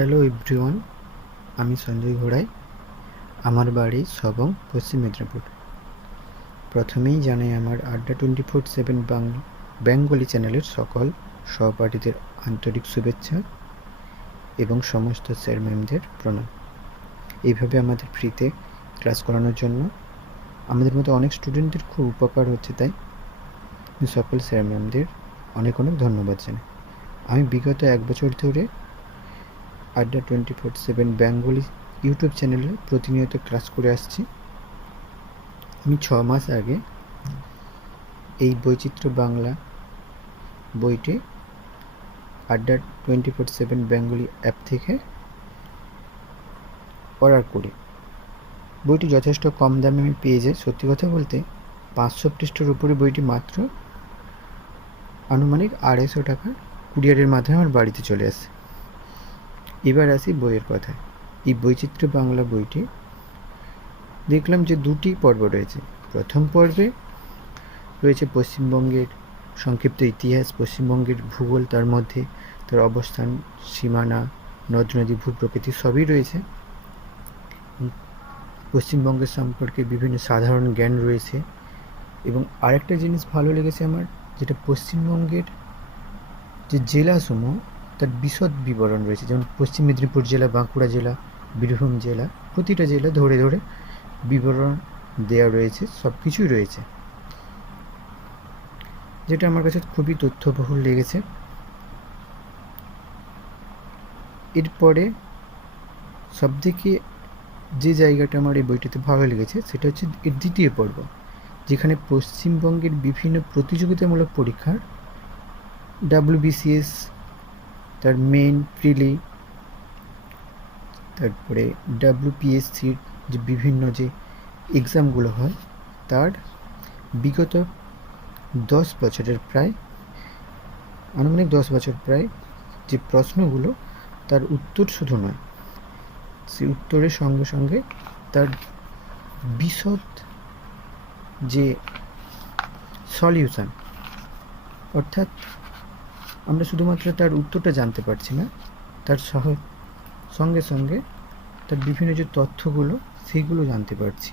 Hello everyone, আমি সঞ্জয় ঘোড়াই। আমার বাড়ি সবং, পশ্চিম মেদিনীপুর। প্রথমেই জানাই আমার আড্ডা 24/7 বেঙ্গলি চ্যানেলের সকল সহপাঠীদের আন্তরিক শুভেচ্ছা এবং সমস্ত স্যার ম্যামদের প্রণাম। এইভাবে আমাদের ফ্রিতে ক্লাস করানোর জন্য আমাদের মতো অনেক স্টুডেন্টদের খুব উপকার হচ্ছে, তাই সকল স্যার ম্যামদের অনেক অনেক ধন্যবাদ জানাই। আমি বিগত 1 বছর ধরে আড্ডা 24/7 বেঙ্গলি ইউটিউব চ্যানেলে প্রতিনিয়ত ক্লাস করে আসছি। আমি 6 মাস আগে এই বৈচিত্র্য বাংলা বইটি আড্ডা 24/7 বেঙ্গলি অ্যাপ থেকে অর্ডার করি। বইটি যথেষ্ট কম দামে আমি পেয়ে যাই। সত্যি কথা বলতে 500 পৃষ্ঠার উপরে বইটি মাত্র আনুমানিক 250 টাকা কুরিয়ারের মাধ্যমে আমার বাড়িতে চলে আসে। এবার আসি বইয়ের কথায়। এই বৈচিত্র্য বাংলা বইটি দেখলাম যে 2টি পর্ব রয়েছে। প্রথম পর্বে রয়েছে পশ্চিমবঙ্গের সংক্ষিপ্ত ইতিহাস, পশ্চিমবঙ্গের ভূগোল, তার মধ্যে তার অবস্থান, সীমানা, নদ নদী, ভূপ্রকৃতি সবই রয়েছে। পশ্চিমবঙ্গের সম্পর্কে বিভিন্ন সাধারণ জ্ঞান রয়েছে। এবং আরেকটা জিনিস ভালো লেগেছে আমার, যেটা পশ্চিমবঙ্গের যে জেলাসমূহ তার বিশদ বিবরণ রয়েছে। যেমন পশ্চিম মেদিনীপুর জেলা, বাঁকুড়া জেলা, বীরভূম জেলা, প্রতিটা জেলা ধরে ধরে বিবরণ দেওয়া রয়েছে, সব কিছুই রয়েছে, যেটা আমার কাছে খুবই তথ্যবহুল লেগেছে। এরপরে সবথেকে যে জায়গাটা আমার এই বইটিতে ভালো লেগেছে সেটা হচ্ছে এর 2য় পর্ব, যেখানে পশ্চিমবঙ্গের বিভিন্ন প্রতিযোগিতামূলক পরীক্ষার WBCS, তার মেন, প্রিলি, তারপরে WPSCর যে বিভিন্ন যে এক্সামগুলো হয় তার বিগত 10 বছরের প্রায় আনুমানিক 10 বছর প্রায় যে প্রশ্নগুলো, তার উত্তর শুধু নয়, সেই উত্তরের সঙ্গে সঙ্গে তার বিশদ যে সলিউশন, অর্থাৎ আমরা শুধুমাত্র তার উত্তরটা জানতে পারছি না, তার সঙ্গে সঙ্গে তার বিভিন্ন যে তথ্যগুলো সেইগুলো জানতে পারছি,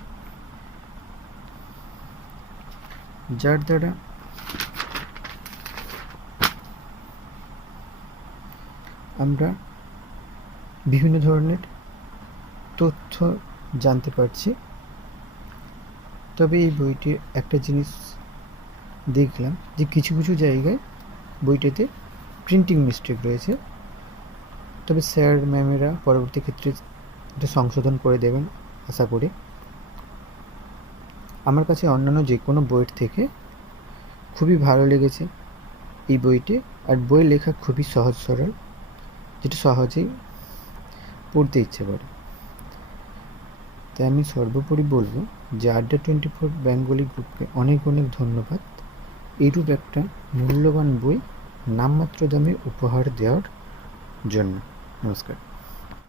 যার দ্বারা আমরা বিভিন্ন ধরনের তথ্য জানতে পারছি। তবে এই বইটির একটা জিনিস দেখলাম যে কিছু কিছু জায়গায় বইটিতে প্রিন্টিং মিস্টেক রয়েছে। তবে স্যার ম্যামেরা পরবর্তী ক্ষেত্রে এটা সংশোধন করে দেবেন আশা করি। আমার কাছে অন্যান্য যে কোনো বইয়ের থেকে খুবই ভালো লেগেছে এই বইটি। আর বই লেখা খুবই সহজ সরল, যেটা সহজেই পড়তে ইচ্ছে করে। তাই আমি সর্বোপরি বলবো যে আড্ডা 24 বেঙ্গলি গ্রুপকে অনেক অনেক ধন্যবাদ এইরূপ একটা মূল্যবান বই নামমাত্র দামে উপহার দেওয়ার জন্য। নমস্কার।